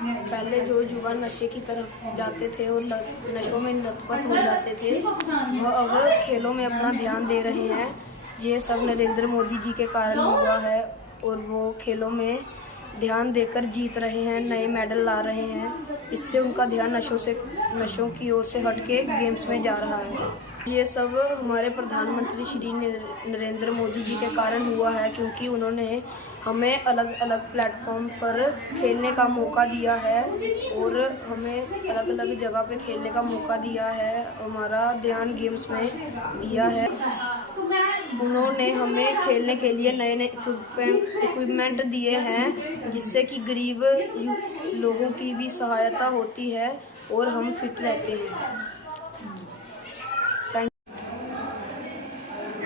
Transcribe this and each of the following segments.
पहले जो युवा नशे की तरफ जाते थे और नशों में लतपत हो जाते थे, वह अब खेलों में अपना ध्यान दे रहे हैं। ये सब नरेंद्र मोदी जी के कारण हुआ है और वो खेलों में ध्यान देकर जीत रहे हैं, नए मेडल ला रहे हैं। इससे उनका ध्यान नशों की ओर से हटके गेम्स में जा रहा है। ये सब हमारे प्रधानमंत्री श्री नरेंद्र मोदी जी के कारण हुआ है, क्योंकि उन्होंने हमें अलग अलग प्लेटफॉर्म पर खेलने का मौका दिया है और हमें अलग अलग जगह पे खेलने का मौका दिया है, हमारा ध्यान गेम्स में दिया है। उन्होंने हमें खेलने के लिए नए नए इक्विपमेंट दिए हैं, जिससे कि गरीब लोगों की भी सहायता होती है और हम फिट रहते हैं।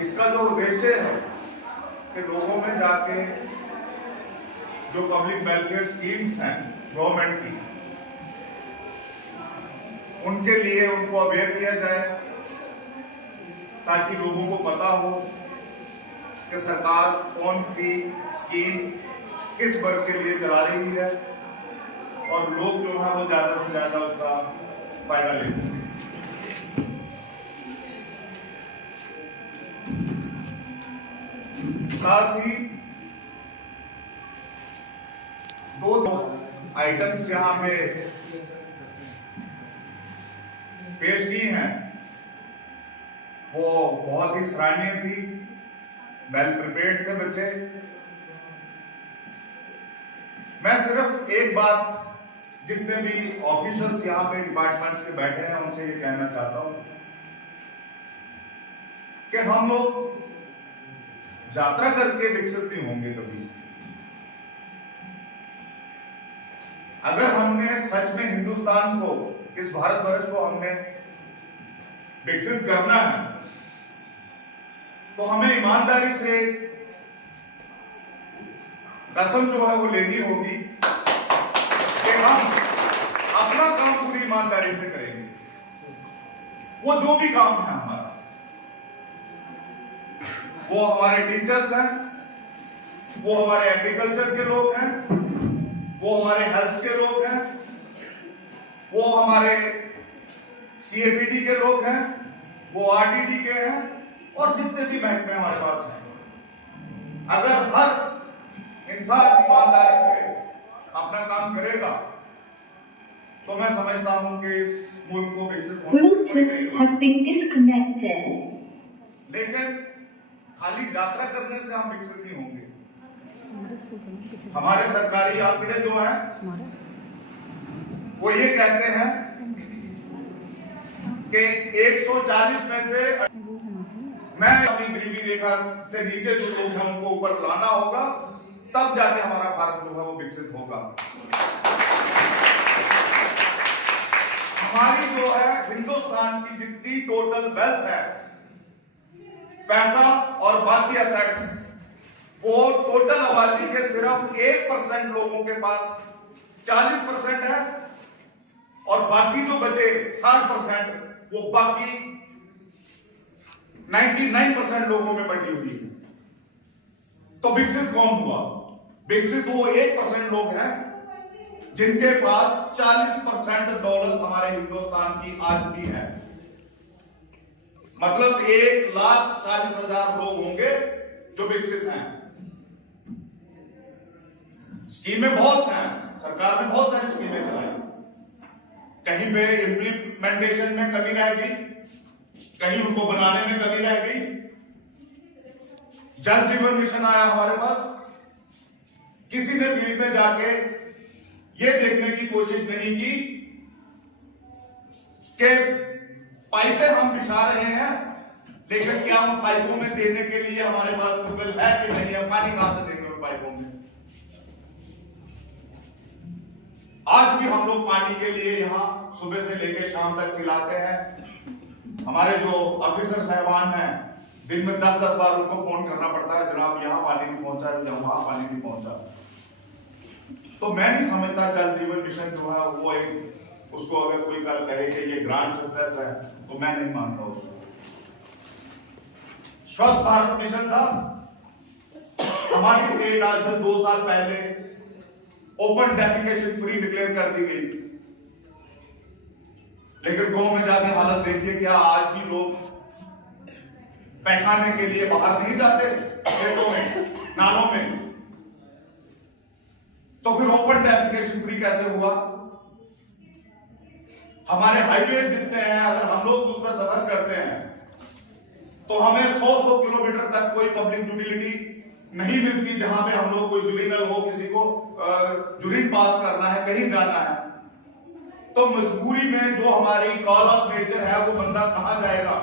इसका जो उद्देश्य है कि लोगों में जाके जो पब्लिक वेलफेयर स्कीम्स हैं गवर्नमेंट की, उनके लिए उनको अवेयर किया जाए, ताकि लोगों को पता हो कि सरकार कौन सी स्कीम किस वर्ग के लिए चला रही है और लोग जो है वो ज्यादा से ज्यादा उसका फायदा ले सकें। साथ ही दो आइटम्स यहां पे पेश की हैं, वो बहुत ही सराहनीय थी, वेल प्रिपेयर्ड थे बच्चे। मैं सिर्फ एक बात जितने भी ऑफिशियल्स यहाँ पे डिपार्टमेंट्स के बैठे हैं उनसे ये कहना चाहता हूं कि हम लोग यात्रा करके विकसित नहीं होंगे कभी। अगर हमने सच में हिंदुस्तान को, इस भारतवर्ष को हमने विकसित करना है, तो हमें ईमानदारी से कसम जो है वो लेनी होगी कि हम अपना काम पूरी ईमानदारी से करेंगे। वो जो भी काम है हमारा, वो हमारे टीचर्स हैं, वो हमारे एग्रीकल्चर के लोग हैं, वो हमारे हेल्थ के लोग हैं, वो हमारे सीएपीडी के लोग हैं, वो आरटीडी के हैं और जितने भी महकमे हमारे पास हैं। अगर हर इंसान ईमानदारी से अपना काम करेगा तो मैं समझता हूं कि इस मुल्क को विकसित होने से कोई नहीं रोकेगा। लेकिन खाली यात्रा करने से हम विकसित नहीं होंगे। हमारे सरकारी आंकड़े जो हैं वो ये कहते हैं कि 140 में से मैं अपनी गरीबी रेखा से नीचे जो लोग हैं उनको ऊपर लाना होगा, तब जाके हमारा भारत जो है वो विकसित होगा। हमारी जो है हिंदुस्तान की जितनी टोटल वेल्थ है, पैसा और बाकी असेट्स, वो टोटल आबादी के सिर्फ 1% लोगों के पास 40% है और बाकी जो बचे 60% वो बाकी 99% लोगों में बटी हुई है। तो विकसित कौन हुआ? विकसित वो 1% लोग हैं जिनके पास 40% दौलत हमारे हिंदुस्तान की आज भी है। मतलब 1,40,000 लोग होंगे जो विकसित हैं। स्कीमें बहुत हैं, सरकार ने बहुत सारी स्कीमें चलाई, कहीं पे इंप्लीमेंटेशन में कमी रह गई, कहीं उनको बनाने में कमी रह गई। जल जीवन मिशन आया हमारे पास, किसी ने फील्ड में जाके ये देखने की कोशिश नहीं की कि पाइपें हम बिछा रहे हैं, लेकिन क्या उन पाइपों में देने के लिए हमारे पास ट्यूबवेल है कि नहीं है, पानी कहां से देंगे उन पाइपों में। आज भी हम लोग पानी के लिए यहां सुबह से लेकर शाम तक चिल्लाते हैं। हमारे जो ऑफिसर साहबान हैं, दिन में 10-10 बार उनको फोन करना पड़ता है, जनाब यहां पानी नहीं पहुंचा, वहां पानी नहीं पहुंचा। तो मैं नहीं समझता जल जीवन मिशन जो है वो एक, उसको अगर कोई कल कहे कि ये ग्रांड सक्सेस है तो मैं नहीं मानता उसको। स्वच्छ भारत मिशन था, हमारी स्टेट आज से 2 साल पहले ओपन डेफिकेशन फ्री डिक्लेयर कर दी गई, लेकिन गांव में जाके हालत देखिए, क्या आज भी लोग पैखाने के लिए बाहर नहीं जाते खेतों में, नालों में? तो फिर ओपन डेफिकेशन फ्री कैसे हुआ? हमारे हाईवे जितने हैं, अगर हम लोग उस पर सफर करते हैं तो हमें 100 किलोमीटर तक कोई पब्लिक यूटिलिटी नहीं मिलती, जहां पे हम लोग कोई यूरिनल हो, किसी को यूरिन पास करना है, कहीं जाना है, तो मजबूरी में जो हमारी कॉल ऑफ नेचर है वो बंदा कहां जाएगा?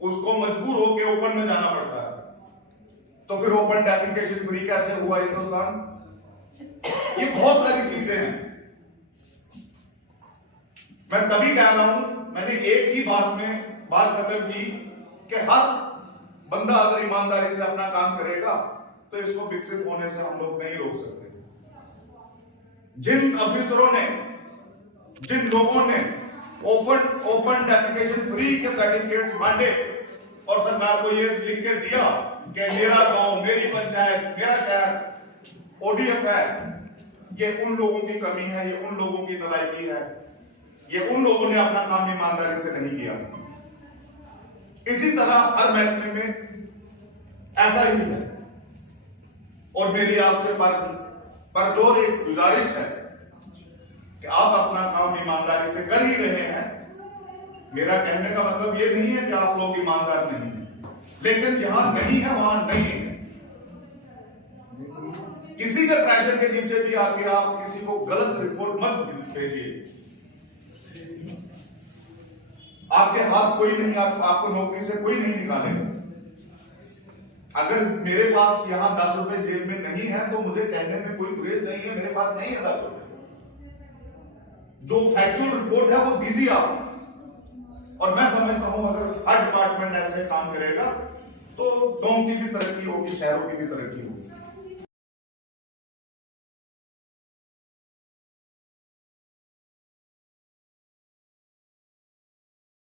उसको मजबूर होकर ओपन में जाना पड़ता है। तो फिर ओपन डेफिकेशन फ्री कैसे हुआ हिंदुस्तान? ये बहुत सारी चीजें हैं। मैं तभी कह रहा हूं, मैंने एक ही बात में बात खत्म की कि हर बंदा अगर ईमानदारी से अपना काम करेगा तो इसको विकसित होने से हम लोग नहीं रोक सकते। जिन अफसरों ने, जिन लोगों ने ओपन डेफिकेशन फ्री के सर्टिफिकेट्स बांटे और सरकार को ये लिख के दिया कि मेरा गांव, मेरी पंचायत, मेरा शहर ओडीएफ है, ये उन लोगों की कमी है, ये उन लोगों की नालायकी है, ये उन लोगों ने अपना काम ईमानदारी से नहीं किया। इसी तरह हर महकमे में ऐसा ही है। और मेरी आपसे पर जोर एक गुजारिश है कि आप अपना काम ईमानदारी से कर ही रहे हैं। मेरा कहने का मतलब ये नहीं है कि आप लोग ईमानदार नहीं हैं, लेकिन जहां नहीं है वहां नहीं है। किसी के प्रेशर के नीचे भी आके आप किसी को गलत रिपोर्ट मत भेजिए। आपके हाथ कोई नहीं, आपको नौकरी से कोई नहीं निकालेगा। अगर मेरे पास यहां 10 रुपए जेब में नहीं है तो मुझे कहने में कोई गुरेज नहीं है, मेरे पास नहीं है 10 रुपए। जो फैक्चुअल रिपोर्ट है वो दीजिए आप। और मैं समझता हूं अगर हर डिपार्टमेंट ऐसे काम करेगा तो गांव की भी तरक्की होगी, शहरों की भी तरक्की होगी।